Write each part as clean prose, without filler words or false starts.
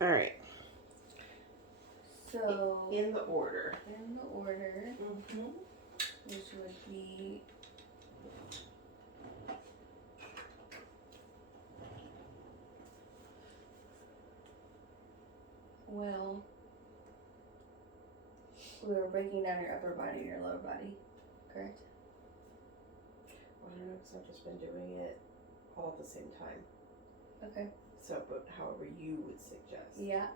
All right. So In the order. Mm-hmm. Which would be well, we were breaking down your upper body and your lower body, correct? Well, I don't know because I've just been doing it all at the same time. Okay. So, but however you would suggest. Yeah.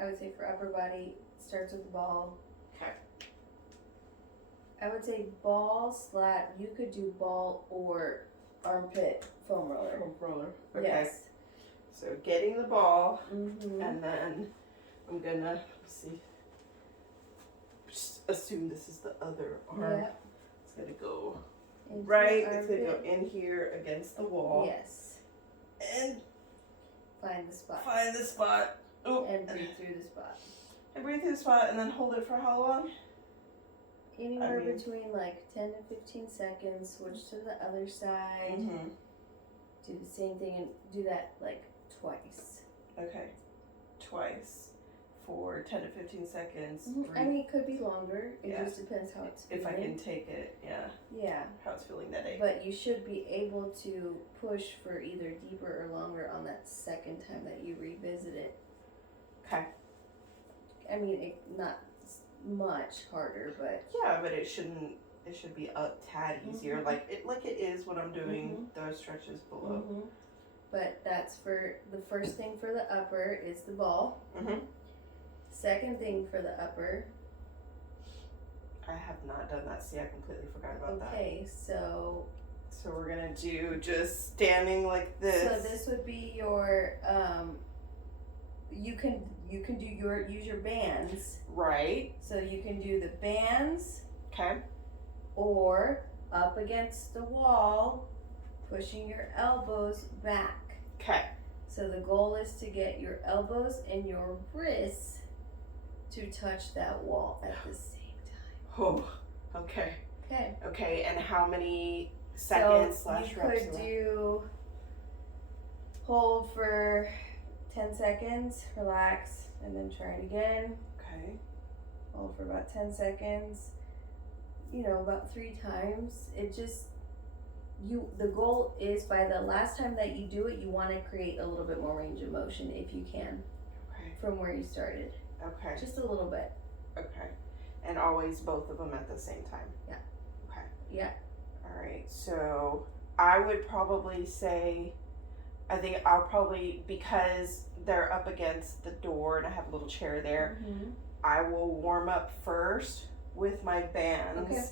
I would say for upper body, starts with the ball. Okay. I would say ball / you could do ball or armpit foam roller. Foam roller. Okay. Yes. So getting the ball, Mm-hmm. and then I'm gonna let's see. Just assume this is the other arm. Yeah. It's gonna go Into right. the It's gonna go armpit. in here against the wall. Yes. And Find the spot. find the spot. Oh. And breathe through the spot. And breathe through the spot, and then hold it for how long? Anywhere I mean- between like 10 to 15 seconds. Switch to the other side. Mm-hmm. Do the same thing and do that like twice. Okay. Twice for 10 to 15 seconds. I mean, it could be longer. It Yeah. just depends how it's feeling. If I can take it, yeah. Yeah. How it's feeling that day. But you should be able to push for either deeper or longer on that second time that you revisit it. Okay. I mean, not much harder, but Yeah, but it should be a tad easier, like it is when I'm doing those stretches below. But that's for the first thing for the upper is the ball. Second thing for the upper. I have not done that. See, I completely forgot about that. Okay, so we're gonna do just standing like this. So this would be your you can use your bands. Right. So you can do the bands. Okay. Or up against the wall, pushing your elbows back. Okay. So the goal is to get your elbows and your wrists to touch that wall at the same time. Oh. Okay. Okay. Okay. And how many seconds So / you reps? could do hold for 10 seconds, relax, and then try it again. Okay. Hold for about 10 seconds. About 3 times. The goal is by the last time that you do it, you want to create a little bit more range of motion if you can. Okay. From where you started. Okay. Just a little bit. Okay. And always both of them at the same time. Yeah. Okay. Yeah. All right. So I would probably say, I think I'll probably, because they're up against the door and I have a little chair there, I will warm up first with my bands. Okay.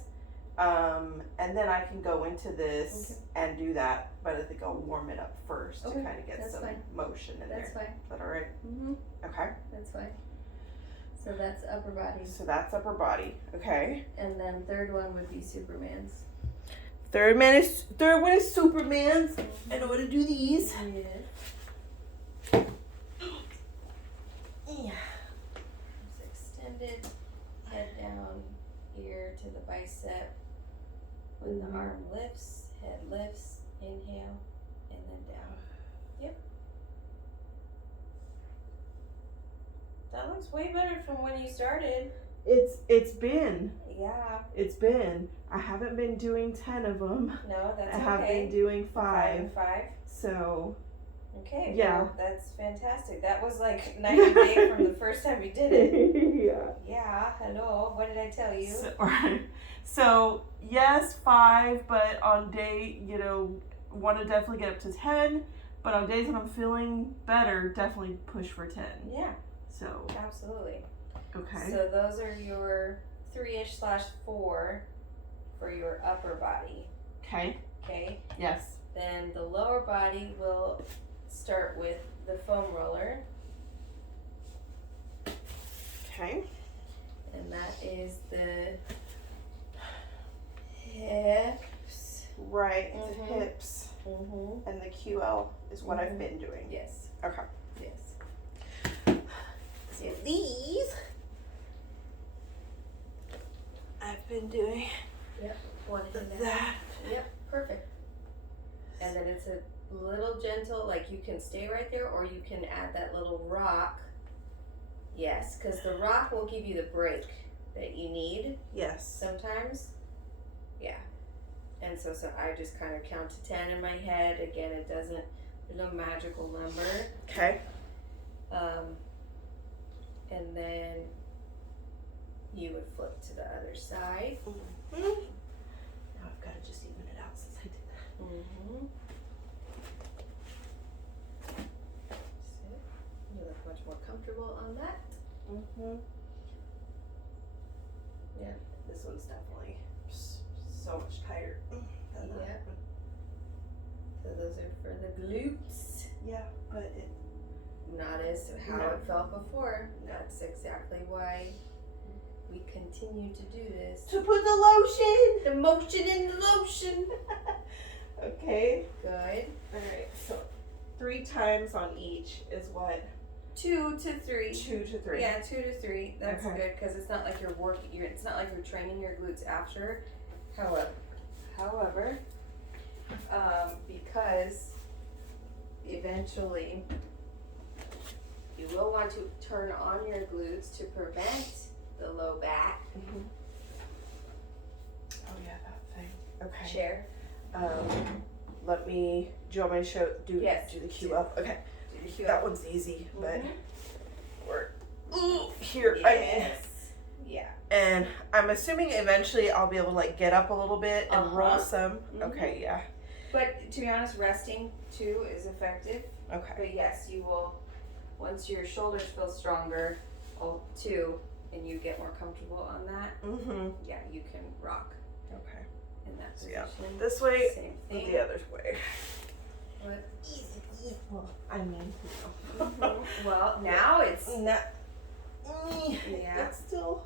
And then I can go into this and do that, but I think I'll warm it up first to kind of get some motion in there. That's fine. Is that all right? Okay. That's fine. So that's upper body. So that's upper body. Okay. And then third one would be Superman's. Third one is Superman's. I know how to do these. Yeah. Yeah. It's extended, head down, ear to the bicep. When the arm lifts, head lifts, inhale, and then down. Yep. That looks way better from when you started. It's been. Yeah. It's been. I haven't been doing 10 of them. No, that's I okay. have been doing 5. 5 and 5. So. Okay. Yeah. Well, that's fantastic. That was like night and day from the first time you did it. Yeah. Yeah. Hello. What did I tell you? So yes, 5, but on day, want to definitely get up to 10. But on days when I'm feeling better, definitely push for 10. Yeah. So. Absolutely. Okay. So those are your 3-ish / 4 for your upper body. Okay. Okay. Yes. Then the lower body will start with the foam roller. Okay. And that is the hips. Right. The hips. And the QL is what I've been doing. Yes. Okay. Yes. So these I've been doing. Yep. One hand down. That. Yep. Perfect. And then it's a little gentle, like you can stay right there or you can add that little rock Yes, because the rock will give you the break that you need Yes. sometimes. Yeah. And so I just kind of count to 10 in my head. Again, there's no magical number. Okay. And then you would flip to the other side. Mm-hmm. Now I've got to just even it out since I did that. Mm-hmm. You look much more comfortable on that. Mm-hmm. Yeah, this one's definitely so much tighter than that. Yep. So those are for the glutes. Yeah, but it. Not as how No. it felt before. No. That's exactly why we continue to do this. To put the lotion. The motion in the lotion. Okay. Good. All right. So 3 times on each is what? 2 to 3. 2 to 3. Yeah, 2 to 3. That's Okay. good because it's not like you're working. It's not like you're training your glutes after. However, because eventually you will want to turn on your glutes to prevent the low back. Mm-hmm. Oh yeah, that thing. Okay. Chair. Let me. Do you want me to do Yes. the cue up? Okay. Do the cue That up. one's easy, but Mhm. we're here. Yes. Yeah. And I'm assuming eventually I'll be able to like get up a little bit and roll some. Mhm. Okay, yeah. But to be honest, resting too is effective. Okay. But yes, you will, once your shoulders feel stronger, too, and you get more comfortable on that, Mm-hmm. yeah, you can rock Okay. in that So, position. yeah. This way, Same thing. the other way. What? Well, I mean, Mhm. Well, now it's, Not, yeah. it's still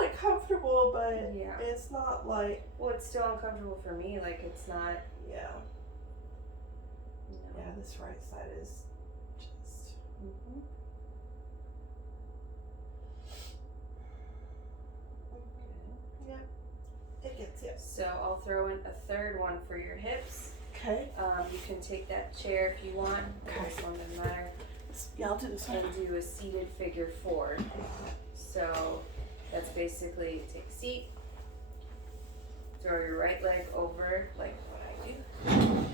like comfortable, but Yeah. it's not like, Well, it's still uncomfortable for me. Like, it's not, yeah. you know. Yeah, this right side is just. Mm-hmm. Yep. It gets it. So I'll throw in a third one for your hips. Okay. You can take that chair if you want. Okay. This one doesn't matter. Yeah, I'll do this one. And do a seated figure 4. So that's basically take a seat, throw your right leg over like what I do.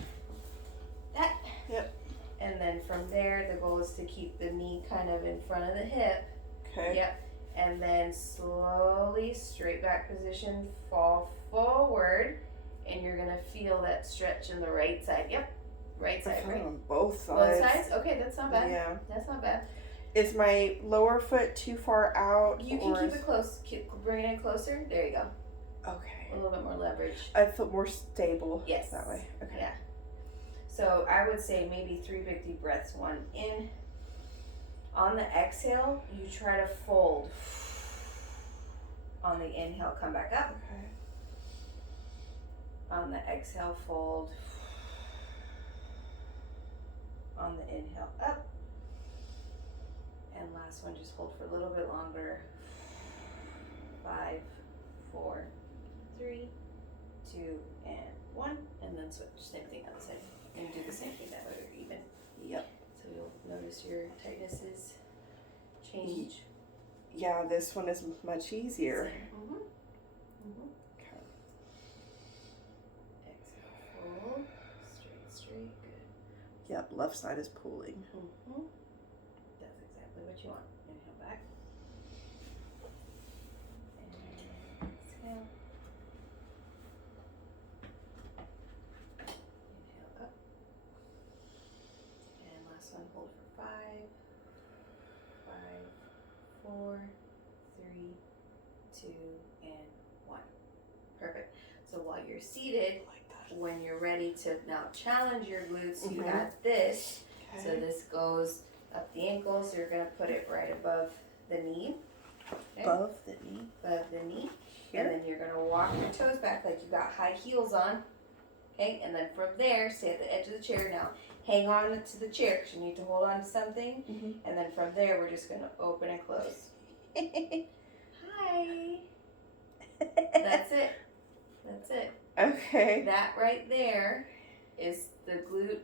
That. Yep. And then from there, the goal is to keep the knee kind of in front of the hip. Okay. Yep. And then slowly, straight back position, fall forward. And you're going to feel that stretch in the right side. Yep. Right I side, feel it right? on both Both sides. sides? Okay, that's not bad. Yeah. That's not bad. Is my lower foot too far out? You can or keep it close. Bring it in closer. There you go. Okay. A little bit more leverage. I feel more stable. Yes. That way. Okay. Yeah. So I would say maybe 3 big deep breaths. 1 in. On the exhale, you try to fold. On the inhale, come back up. Okay. On the exhale, fold. On the inhale, up. And last one, just hold for a little bit longer. 5, 4, 3, 2, and 1. And then switch. Same thing on the side. And do the same thing that way you're even. Yep. So you'll notice your tightnesses change. Yeah, this one is much easier. Mm-hmm. Mm-hmm. Okay. Exhale, fold. Straight, good. Yep, left side is pulling. Mm-hmm. That's exactly what you want. Inhale back. And exhale. Inhale up. And last one, hold for 5, 4, 3, 2, and 1. Perfect. So while you're seated, Like that. when you're ready to now challenge your glutes, you Mhm. got this. Okay. So this goes up the ankles. You're going to put it right above the knee. Okay? Above the knee. Above the knee. Here. And then you're going to walk your toes back like you got high heels on. Okay? And then from there, stay at the edge of the chair now. Hang on to the chair because you need to hold on to something. Mhm. And then from there, we're just going to open and close. Hi. That's it. That's it. Okay. That right there is the glute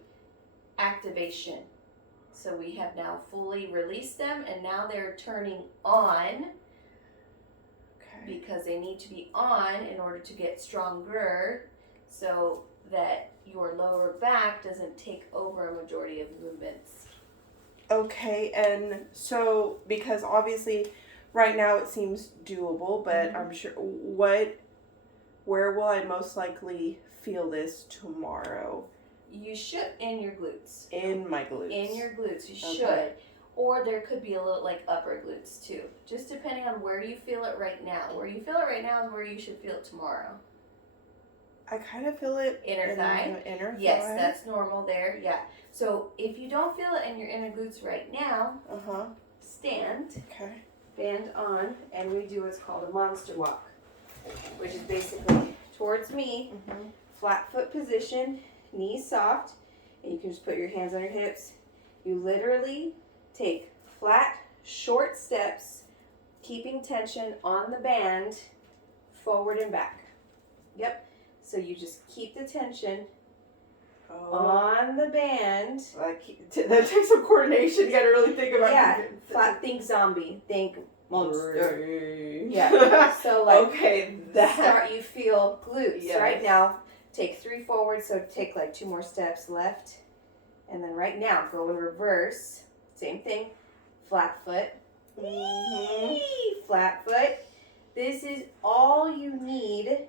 activation. So we have now fully released them, and now they're turning on Okay. because they need to be on in order to get stronger so that your lower back doesn't take over a majority of movements. Okay, and so because obviously right now it seems doable, but Mhm. I'm sure where will I most likely feel this tomorrow? You should in your glutes. In my glutes. In your glutes, you Okay. should. Or there could be a little like upper glutes too. Just depending on where you feel it right now. Where you feel it right now is where you should feel it tomorrow. I kind of feel it Inner in thigh? the inner Yes, thigh. that's normal there. Yeah. So if you don't feel it in your inner glutes right now, Uh-huh. stand, Okay. band on, and we do what's called a monster walk, which is basically towards me, Mm-hmm. flat foot position, knees soft, and you can just put your hands on your hips. You literally take flat, short steps, keeping tension on the band, forward and back. Yep. So you just keep the tension on the band. That takes some coordination. You got to really think about. Yeah. Flat. Think zombie. Think monster. Monster. Yeah. So like. Okay. That. Start. You feel glutes Yes. right now. Take 3 forward. So take like 2 more steps left, and then right now go in reverse. Same thing. Flat foot. Mhm. Flat foot. This is all you need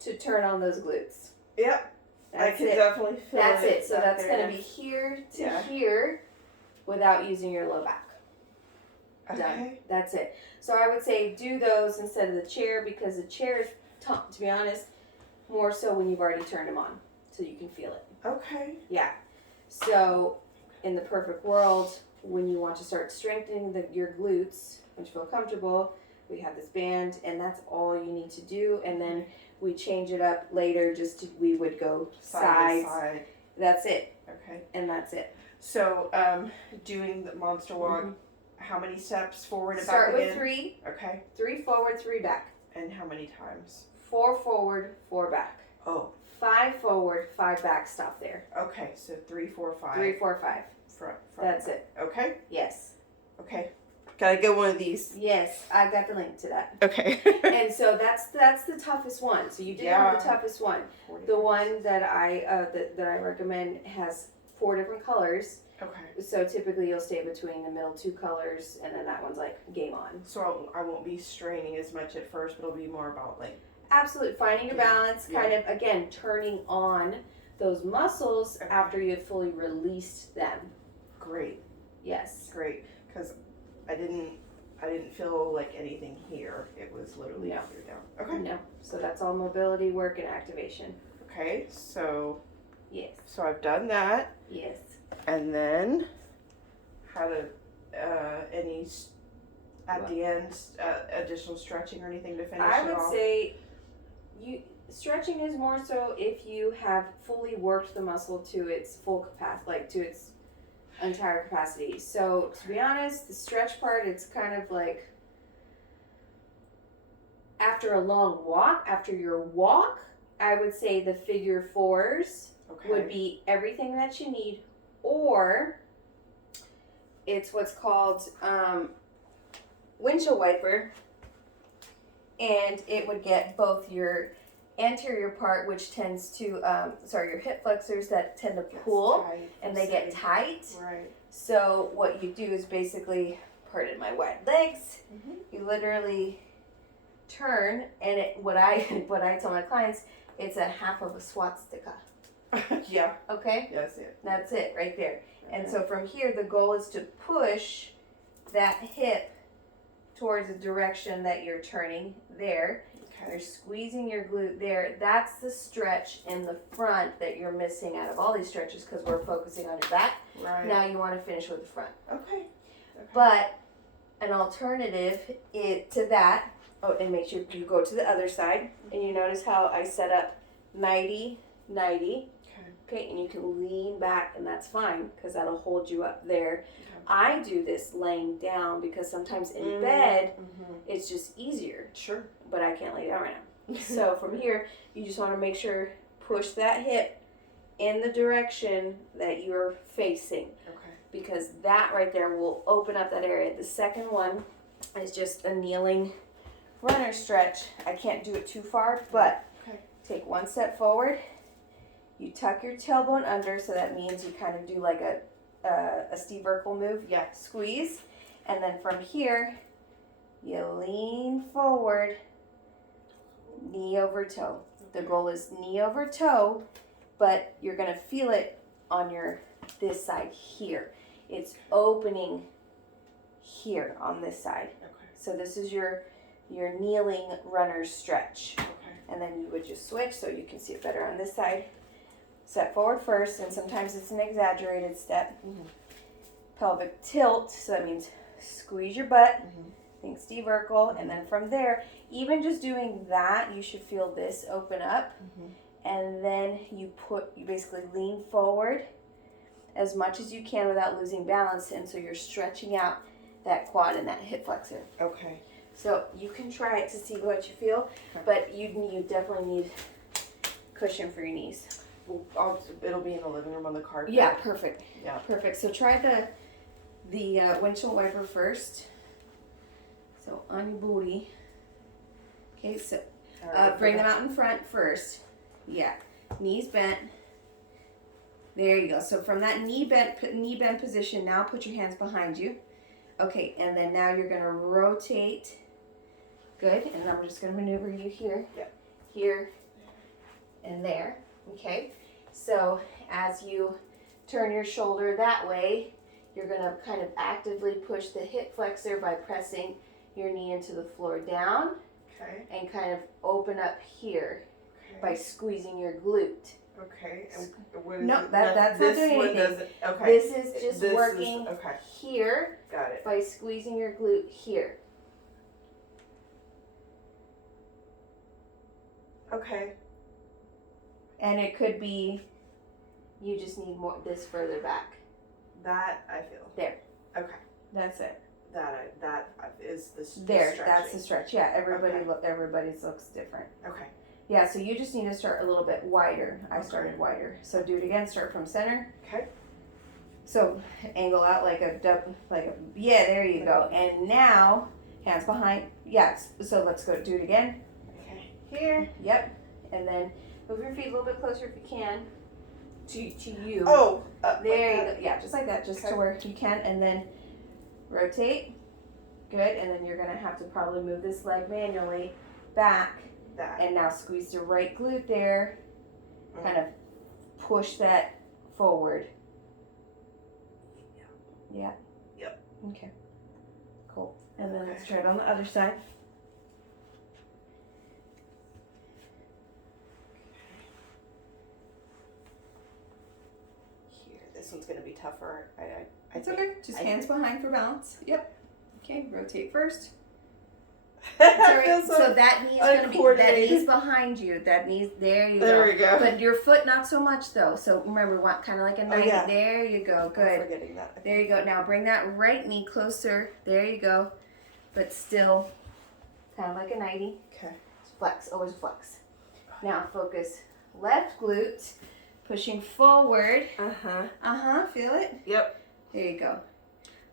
to turn on those glutes. Yep. I That's can it. definitely feel That's it. it. So that's going to be here to Yeah. here without using your low back. Done. Okay. That's it. So I would say do those instead of the chair because the chair is, to be honest, more so when you've already turned them on so you can feel it. Okay. Yeah. So in the perfect world, when you want to start strengthening your glutes, when you feel comfortable, we have this band and that's all you need to do. And then we change it up later we would go Side sides. to side. That's it. Okay. And that's it. So, doing the monster walk, how many steps forward and Start back with again? 3. Okay. 3 forward, 3 back. And how many times? 4 forward, 4 back. Oh. 5 forward, 5 back. Stop there. Okay. So 3, 4, 5. 3, 4, 5. Front. That's it. Okay. Yes. Okay. Gotta get one of these. Yes, I've got the link to that. Okay. And so that's the toughest one. So you did have the toughest one. The one that I recommend has 4 different colors. Okay. So typically you'll stay between the middle 2 colors, and then that one's like game on. So I won't be straining as much at first, but it'll be more about like. Absolutely, finding your balance, kind of again turning on those muscles after you have fully released them. Great. Yes. Great. Because I didn't feel like anything here. It was literally up or down. Okay. No. So that's all mobility work and activation. Okay. So. Yes. So I've done that. Yes. And then, how to, the end, additional stretching or anything to finish I it would off? say stretching is more so if you have fully worked the muscle to its full capacity, like to its entire capacity. So to be honest, the stretch part, it's kind of like after a long walk, after your walk, I would say the figure 4s would be everything that you need, or it's what's called windshield wiper, and it would get both your anterior part, which tends to your hip flexors that tend to pull and they get tight. Right. So what you do is basically, pardon my wide legs, you literally turn, and what I tell my clients, it's a half of a swastika. Yeah. Okay? That's it. That's it right there. And so from here, the goal is to push that hip towards the direction that you're turning there. Okay. You're squeezing your glute there. That's the stretch in the front that you're missing out of all these stretches because we're focusing on your back. Right. Now you want to finish with the front. Okay. But an alternative to that, and make sure you go to the other side, and you notice how I set up 90, 90. Okay, and you can lean back, and that's fine because that'll hold you up there. Okay. I do this laying down because sometimes in bed it's just easier. Sure. But I can't lay down right now. So from here, you just want to make sure push that hip in the direction that you're facing. Okay. because that right there will open up that area. The second one is just a kneeling runner stretch. I can't do it too far, but Okay. take one step forward. You tuck your tailbone under, so that means you kind of do like a Steve Urkel move. Yeah. Squeeze, and then from here, you lean forward, knee over toe. The goal is knee over toe, but you're gonna feel it on this side here. It's opening here on this side. Okay. So this is your kneeling runner stretch. Okay. And then you would just switch so you can see it better on this side. Step forward first, and sometimes it's an exaggerated step. Mhm. Pelvic tilt, so that means squeeze your butt. Mhm. Think Steve Urkel, and then from there, even just doing that, you should feel this open up. Mhm. And then you basically lean forward as much as you can without losing balance, and so you're stretching out that quad and that hip flexor. Okay. So you can try it to see what you feel, Okay. but you definitely need cushion for your knees. Well, it'll be in the living room on the carpet. Yeah, perfect. Yeah. Perfect. So try the windshield wiper first. So on your booty. Okay, so bring them out in front first. Yeah, knees bent. There you go. So from that knee bend position, now put your hands behind you. Okay, and then now you're gonna rotate. Good, and I'm just gonna maneuver you here, Yep. here, and there. Okay, so as you turn your shoulder that way, you're gonna kind of actively push the hip flexor by pressing your knee into the floor down, Okay. and kind of open up here Okay. by squeezing your glute. Okay. And what is No, it? that's not this doing one anything. doesn't. Okay. This is just This is- working okay. here Got it. by squeezing your glute here. Okay. And it could be you just need more this further back. That I feel. There. Okay. That's it. That is the There, stretching. that's the stretch. Yeah, Okay. everybody's looks different. Okay. Yeah, so you just need to start a little bit wider. I started wider. So do it again. Start from center. Okay. So angle out yeah, there you go. And now hands behind. Yes. So let's go do it again. Okay. Here. Yep. And then move your feet a little bit closer if you can to you. Oh. There like you go. Yeah, just like that, just Okay. to where you can, and then rotate. Good. And then you're gonna have to probably move this leg manually back, that. and now squeeze the right glute there. Kind of push that forward. Yeah. Yep. Okay. Cool. And then let's try it on the other side. Here, this one's gonna be tougher. I It's think. okay. Just I hands behind for balance. Yep. Okay. Rotate first. I It's all right. feel So that knee's gonna be that uncoordinated. knee's behind you. That knee's there. You There go. we go. But your foot not so much though. So remember, we want kind of like a 90. yeah. There you go. I'm Good. forgetting that. There you go. Now bring that right knee closer. There you go. But still, kind of like a 90. Okay. Flex. Always flex. Now focus left glute, pushing forward. Feel it. Yep. There you go.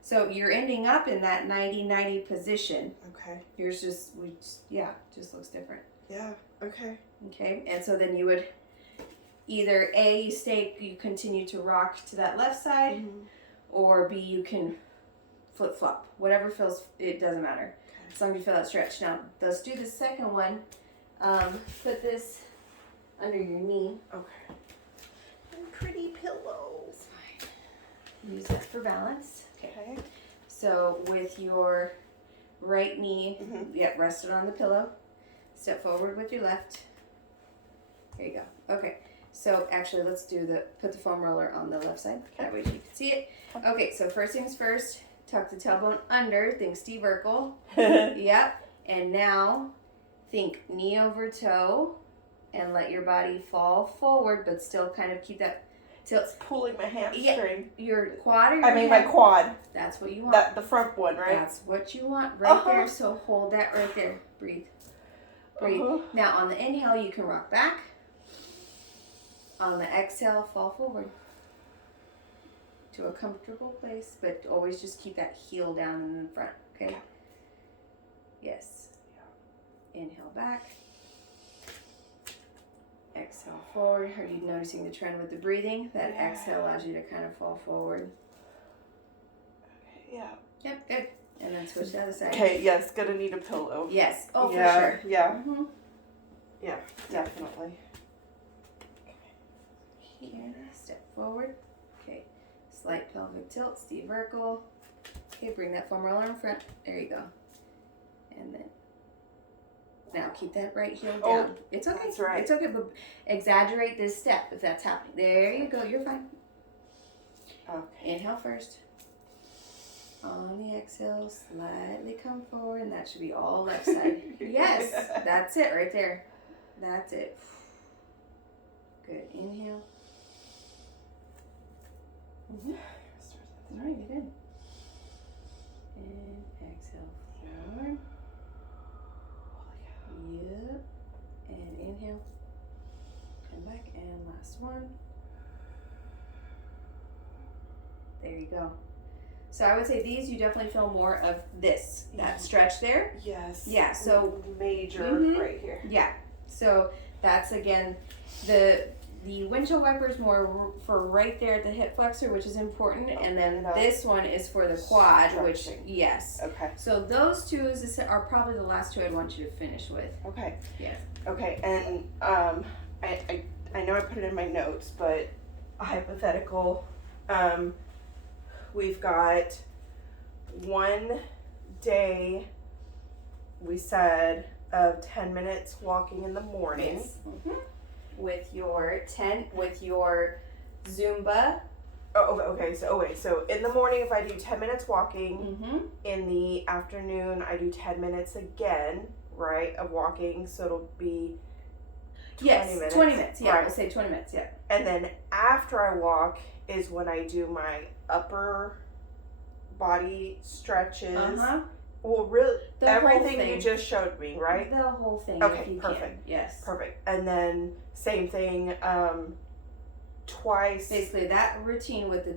So you're ending up in that 90-90 position. Okay. Yours just looks different. Yeah. Okay. Okay, and so then you would either A, you continue to rock to that left side, or B, you can flip flop. Whatever feels, it doesn't matter. As long as you feel that stretch. Now, let's do the second one. Put this under your knee. Okay. And pretty pillows. Use that for balance. Okay. So with your right knee, Mhm. rested on the pillow. Step forward with your left. There you go. Okay. So actually, let's put the foam roller on the left side. That way you can see it. Okay. So first things first. Tuck the tailbone under. Think Steve Urkel. Yep. And now, think knee over toe, and let your body fall forward, but still kind of keep that tilt. It's pulling my hamstring. Your quad or your I mean my hip? quad. That's what you want. That the front one, right? That's what you want right Uh-huh. there. So hold that right there. Breathe. Breathe. Uh-huh. Now on the inhale, you can rock back. On the exhale, fall forward. to a comfortable place, but always just keep that heel down in the front, okay? Yes. Inhale back. Exhale forward. Are you noticing the trend with the breathing? That exhale allows you to kind of fall forward. Yeah. Yep, good. And then switch to the other side. Okay, yes, gonna need a pillow. Yes. Oh, yeah, for sure. Yeah. Mm-hmm. Yeah, definitely. Here, step forward. Okay. Slight pelvic tilt, Steve Urkel. Okay, bring that foam roller in front. There you go. And then now keep that right heel down. Oh, it's okay. that's right. It's okay, but exaggerate this step if that's happening. There you go. You're fine. Okay. Inhale first. On the exhale, slightly come forward, and that should be all left side. Yes, that's it right there. That's it. Good. Inhale. Mm-hmm. All right, you're good. And exhale forward. Yep. And inhale. Come back, and last one. There you go. So I would say these, you definitely feel more of this, that stretch there. Yes. Yeah, so major right here. Yeah. So that's again the windshield wiper is more for right there at the hip flexor, which is important, and then this one is for the quad, which yes. Okay. So those two are probably the last two I'd want you to finish with. Okay. Yes. Okay, and I know I put it in my notes, but a hypothetical. We've got one day, we said, of 10 minutes walking in the morning. Yes. Mm-hmm. With your Zumba. Oh, okay. So in the morning, if I do 10 minutes walking, Mm-hmm. in the afternoon, I do 10 minutes again, right, of walking. So it'll be 20 minutes. 20 minutes. Yeah, right. we'll say 20 minutes. Yeah. And then after I walk is when I do my upper body stretches. Uh-huh. Well, really, The whole everything thing. you just showed me, right? The whole thing. Okay, if you perfect. Can. Yes. Perfect. And then same thing, twice. Basically, that routine with the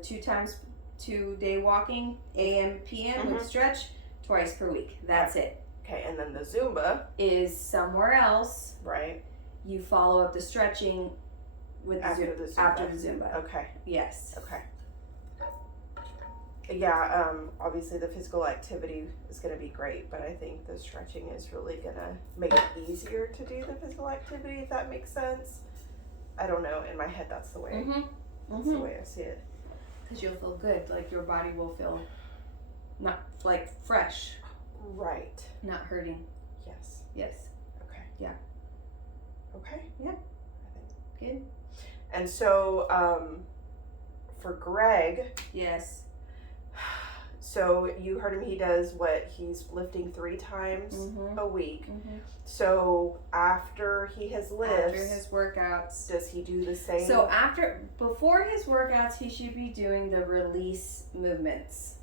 2 day walking, AM, PM with stretch, twice per week. That's it. Okay, and then the Zumba. Is somewhere else. Right. You follow up the stretching with After the Zumba. After the Zumba. Okay. Yes. Okay. Yeah, obviously the physical activity is going to be great, but I think the stretching is really going to make it easier to do the physical activity, if that makes sense. I don't know. In my head, that's the way. That's the way I see it. Because you'll feel good. Like your body will feel not like fresh. Right. Not hurting. Yes. Yes. Okay. Yeah. Okay. Yeah. I think. Good. And so, for Greg. Yes. So you heard him, he does what? He's lifting 3 times a week. So after he has lifts. After his workouts. Does he do the same? So before his workouts, he should be doing the release movements.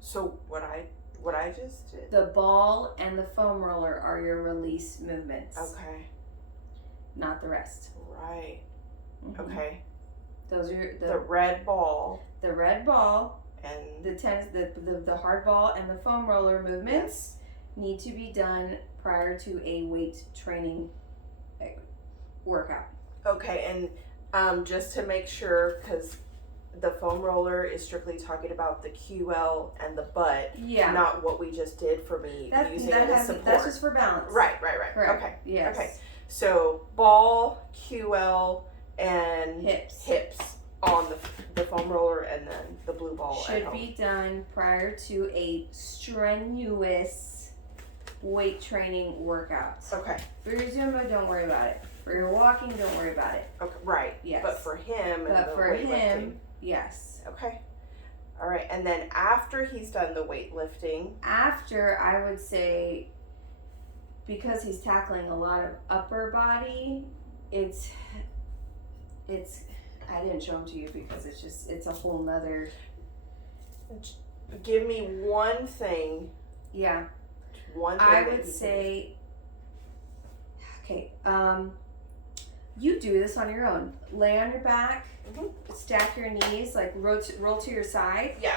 So what I just did. The ball and the foam roller are your release movements. Okay. Not the rest. Right. Mm-hmm. Okay. Those are The red ball. The red ball, and the hard ball, and the foam roller movements need to be done prior to a weight training workout. Okay, and just to make sure, because the foam roller is strictly talking about the QL and the butt, not what we just did for me using it as support. That's just for balance. Right. Correct. Okay. Yes. Okay. So ball, QL, and hips on the foam roller, and then the blue ball should be done prior to a strenuous weight training workout. Okay. For your Zumba, don't worry about it. For your walking, don't worry about it. Okay. Right. Yes. But for him, yes. Okay. All right. And then after he's done the weightlifting. After, I would say, because he's tackling a lot of upper body, it's I didn't show them to you because it's a whole nother. Give me one thing. Yeah. One thing. I would say, okay, You do this on your own. Lay on your back, Mhm. stack your knees, like roll to your side. Yeah.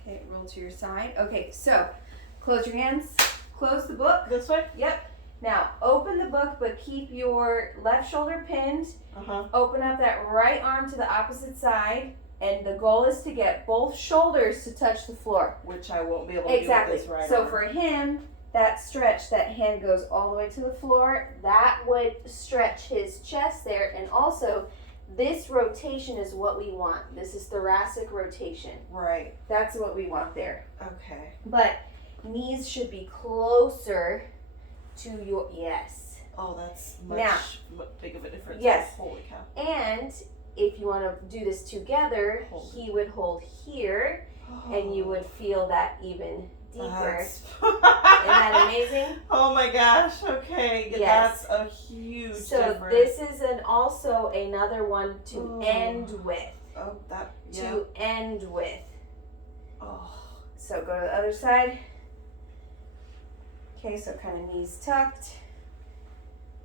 Okay, roll to your side. Okay, so close your hands, close the book. This way? Yep. Now open the book, but keep your left shoulder pinned. Uh-huh. Open up that right arm to the opposite side, and the goal is to get both shoulders to touch the floor. Which I won't be able to Exactly. do with this right So arm. for him, that stretch, that hand goes all the way to the floor. That would stretch his chest there, and also this rotation is what we want. This is thoracic rotation. Right. That's what we want there. Okay. But knees should be closer to your, yes. Oh, that's Now- big of a difference. Yes. Holy cow. And if you want to do this together, he would hold here, and you would feel that even deeper. That's... Isn't that amazing? Oh my gosh. Okay. Yes. That's a huge So difference. this is also another one to Ooh. end with. Oh, that. Yeah. To end with. Oh. So go to the other side. Okay, so kind of knees tucked.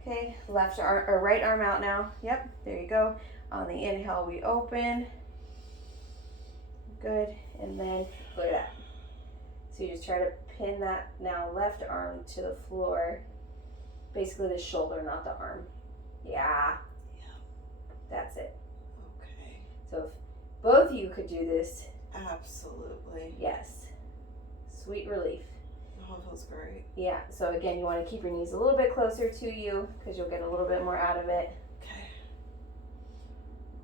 Okay, left arm or right arm out now. Yep, there you go. On the inhale, we open. Good, and then look at that. So you just try to pin that now left arm to the floor. Basically the shoulder, not the arm. Yeah. That's it. Okay. So if both of you could do this, Absolutely. yes. Sweet relief. Oh, it feels great. Yeah, so again, you want to keep your knees a little bit closer to you because you'll get a little bit more out of it. Okay.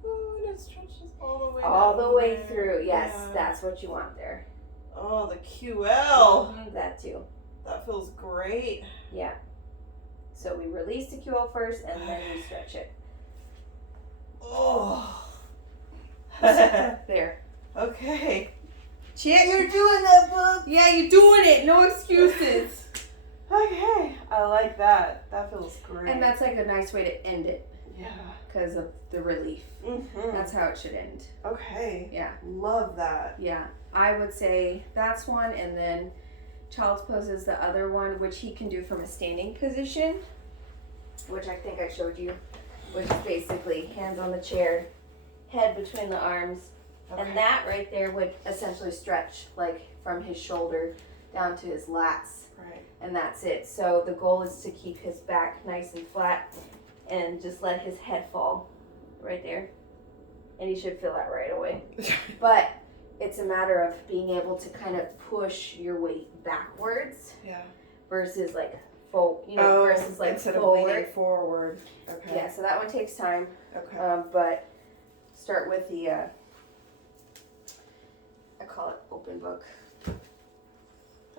Ooh, and it stretches all the way All down the way there. through. Yes, Yeah. that's what you want there. Oh, the QL. That too. That feels great. Yeah. So we release the QL first and then we stretch it. Oh. There. Okay. Check. You're doing that, bub. Yeah, you're doing it. No excuses. Okay. I like that. That feels great. And that's like a nice way to end it yeah. because of the relief. Mm-hmm. That's how it should end. Okay. Yeah. Love that. Yeah. I would say that's one, and then child's pose is the other one, which he can do from a standing position, which I think I showed you, which is basically hands on the chair, head between the arms, Okay. and that right there would essentially stretch like from his shoulder down to his lats, Right. and that's it. So the goal is to keep his back nice and flat and just let his head fall right there, and he should feel that right away. But it's a matter of being able to kind of push your weight backwards Yeah. versus like versus like instead of forward. leaning forward. Okay. Yeah, so that one takes time. Okay. But start with the I call it open book.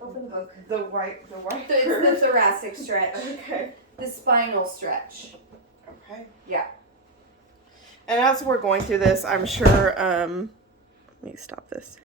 Open book. The white. It's the thoracic stretch, Okay. the spinal stretch. Okay. Yeah. And as we're going through this, I'm sure. Let me stop this.